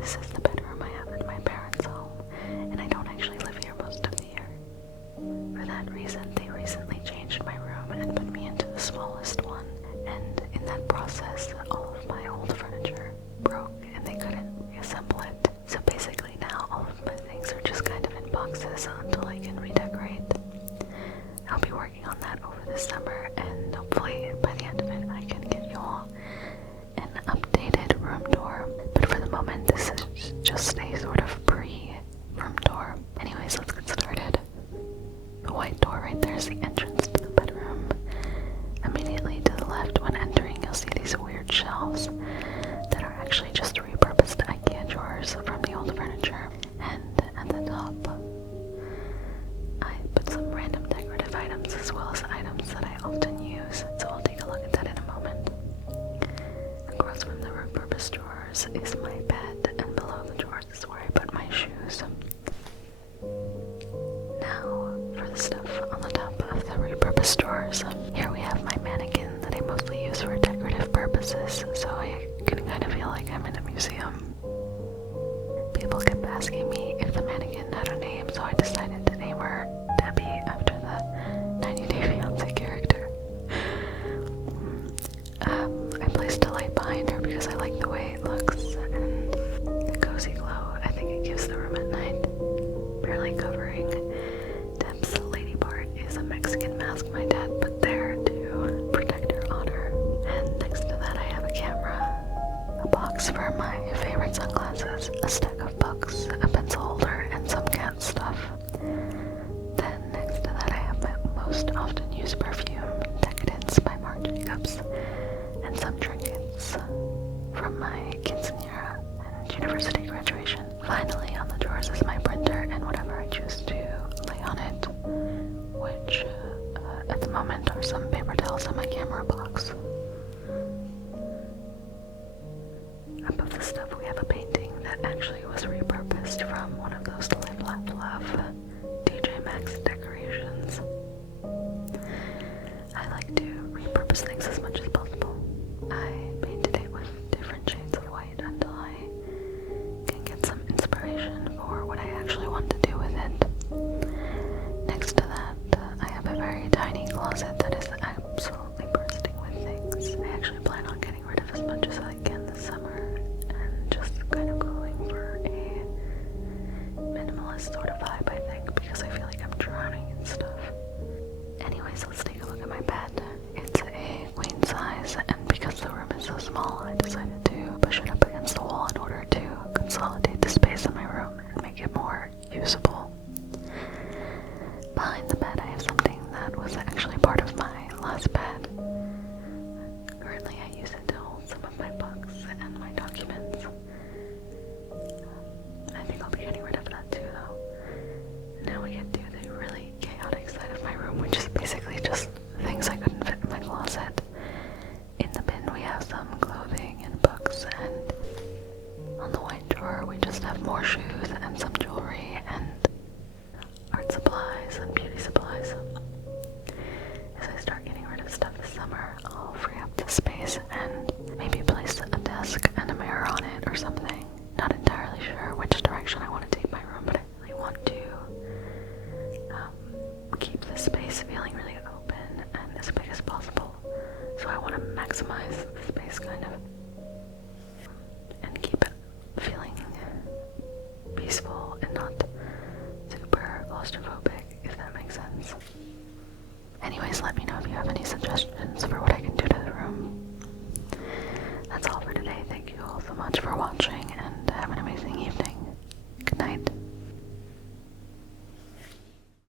This is the bedroom I have at my parents' home, and I don't actually live here most of the year. For that reason, they recently changed my room and put me into the smallest one, and in that process, all of my old furniture broke and they couldn't reassemble it. So basically now all of my things are just kind of in boxes until I can redecorate. I'll be working on that over the summer, and hopefully by the end of it I can get you all an updated room tour. But for the moment, this is just a sort of pre-room tour. Anyways, let's get started. The white door right there is the entrance to the bedroom. Immediately to the left when entering, you'll see these weird shelves that are actually just repurposed IKEA drawers from the old furniture. And at the top, I put some random decorative items as well as items that I often use, so I'll take a look at that in a moment. Across from the repurposed drawers is my bed, and below the drawers is where I put my shoes. Now, for the stuff on the top of the repurposed drawers, here we have my mannequin that I mostly use for decorative purposes, so I can kind of feel like I'm in a museum. People kept asking me if the mannequin had a name, so I decided to name her Debbie after the 90 Day Fiancé character. I placed a light behind her because I like the way it looks, and the cozy glow I think it gives the room at night. Barely covering Deb's lady part is a Mexican mask my dad put there to protect her honor. And next to that I have a camera, a box for my favorite sunglasses, a stack of books, a pencil holder, and some cat stuff. Then next to that I have my most often used perfume, Decadence by Marc Jacobs, and some trinkets from my quinceañera and university graduation. Finally, on the drawers is my printer and whatever I choose to lay on it, which at the moment are some paper towels in my camera box. Above the stuff we have a painting that actually was repurposed from one of those Live Laugh Love DJ Maxx decorations. I like to repurpose things as much as possible. I painted it with different shades of white until I can get some inspiration for what I actually want to do with it. Next to that, I have a very tiny closet that is absolutely bursting with things. I actually plan on getting rid of as much as I can this summer and just kind of going for a minimalist sort of vibe, I think, because I feel like I'm drowning in stuff. Anyways, let's take a look at my bed. It's a queen size, and because the room is so small, I decided to push it up against the wall in order to consolidate the space in my room and make it more usable. Behind the bed I have something that was actually part of my last bed. Currently I use it to hold some of my books and my documents. I think I'll be getting rid of that too though. Now we get to the really chaotic side of my room, which is basically just things I couldn't fit in my closet. In the bin we have some clothing and books, and on the white drawer we just have more shoes and some jewelry and art supplies and beauty supplies. As I start getting rid of stuff this summer, I'll free up the space and maybe place a desk and a mirror on it or something. Not entirely sure which direction I want to take my room, but I really want to keep the space feeling really open and as big as possible. So I want to maximize the space kind of and keep it feeling peaceful and not super claustrophobic, if that makes sense. Anyways, let me know if you have any suggestions for what I can do to the room. That's all for today. Thank you all so much for watching, and have an amazing evening.